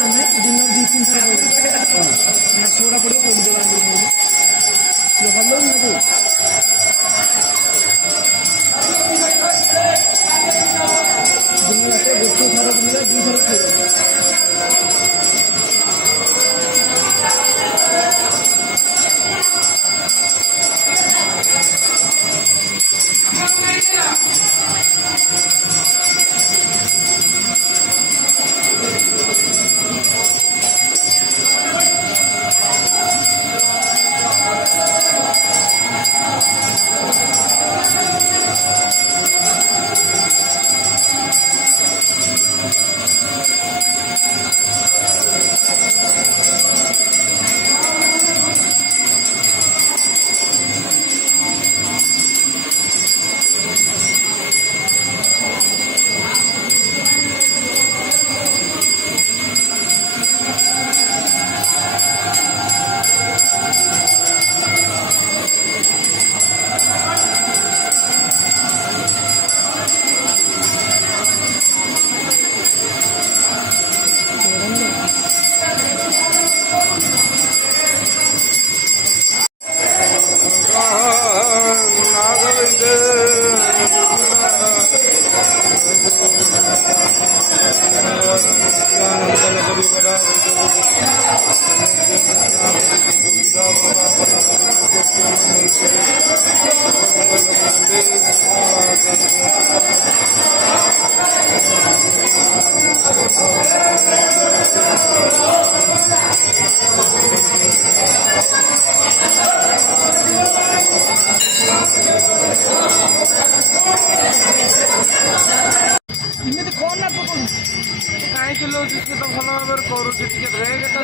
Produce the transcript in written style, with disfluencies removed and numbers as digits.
ଆମେ ଦିନକୁ 2-3 ଥର ଘାସ ଗୁଡ଼ା ପଡ଼ିବ ପଡ଼ିଦେବା ଭଲ ନୁହେଁ ଦିନ ରାତିରେ ଗୋଟେ ଥର ବୁଲିବା 2 ଥର ଖାଇବା ଚିଲଉଛି ସେ ତ ଭଲ ଭାବରେ କରୁଛି ଟିକେ ବ୍ରେକ୍ ଟା